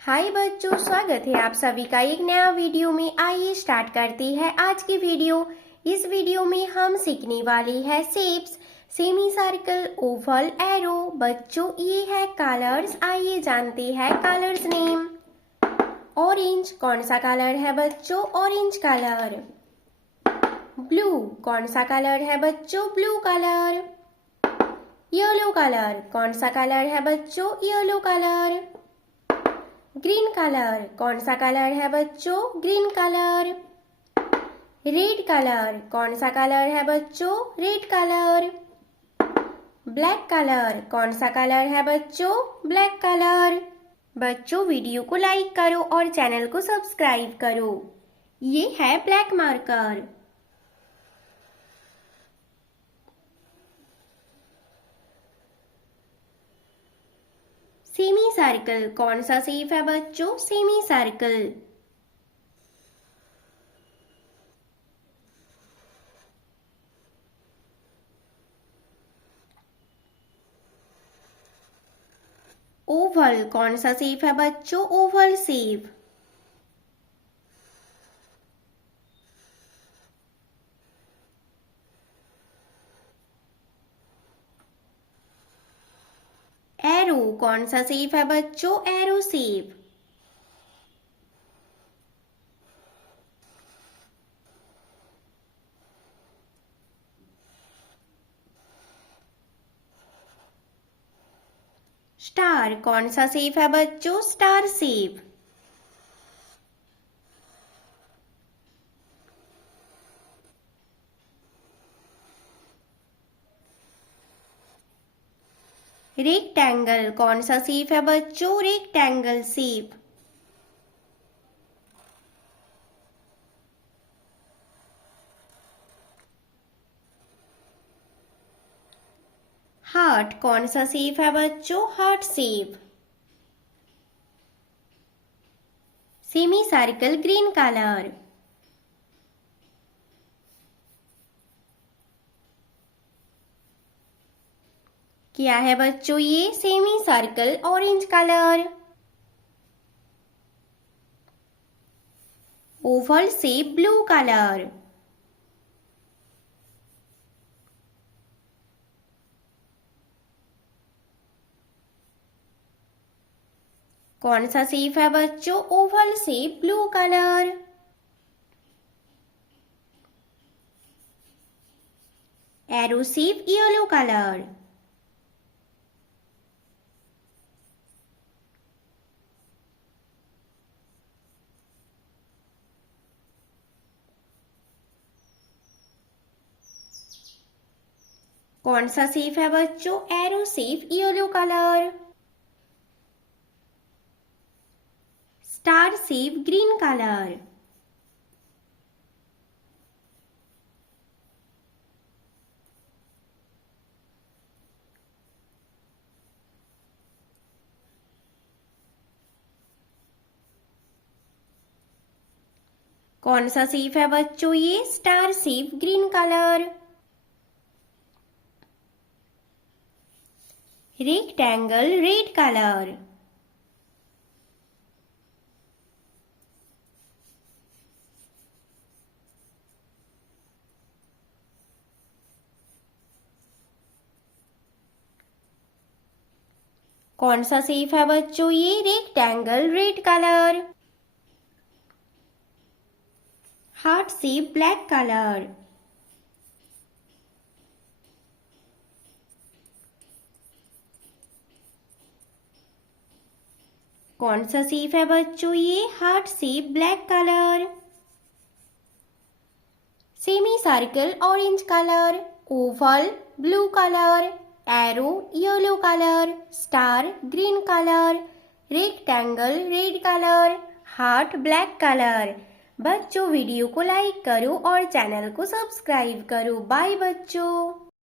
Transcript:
हाय बच्चों, स्वागत है आप सभी का एक नया वीडियो में। आइए स्टार्ट करते हैं आज की वीडियो। इस वीडियो में हम सीखने वाले हैं shapes, semi circle, Oval, arrow. बच्चों ये है कलर्स। आइए जानते हैं कलर्स नेम। ऑरेंज कौन सा कलर है बच्चों? Orange colour. ब्लू कौन सा कलर है बच्चों? Blue colour. येलो कलर कौन सा कलर है बच्चों? Yellow colour. ग्रीन कलर कौन सा कलर है बच्चों? Green colour. रेड कलर कौन सा कलर है बच्चों? Red colour. ब्लैक कलर कौन सा कलर है बच्चों? Black colour. बच्चों वीडियो को लाइक करो और चैनल को सब्सक्राइब करो। ये है ब्लैक मार्कर। सेमी सर्कल कौन सा शेप है बच्चों? Semi circle. ओवल कौन सा शेप है बच्चों? Oval shape. एरो कौन सा शेप है बच्चों? Arrow shape. स्टार कौन सा शेप है बच्चों? Star shape. रेक्टेंगल कौन सा शेप है बच्चों? Rectangle shape. हार्ट कौन सा शेप है बच्चों? Heart shape. Semi circle green colour. क्या है बच्चों? ये semi circle orange colour. Oval shape blue colour. कौन सा शेप है बच्चों? Oval shape blue colour. Arrow shape yellow colour. कौन सा शेप है बच्चों? Arrow shape yellow colour. Star shape green colour. कौन सा शेप है बच्चों? ये star shape green colour. Rectangle red colour. कौन सा शेप है बच्चों? ये rectangle red colour. Heart shape black colour. कौन सा शेप है बच्चों? ये heart shape black colour. Semi circle orange colour. Oval blue colour. Arrow yellow colour. Star green colour. Rectangle red colour. Heart black colour. बच्चों video को like करो और channel को सब्सक्राइब करो। बाय बच्चों।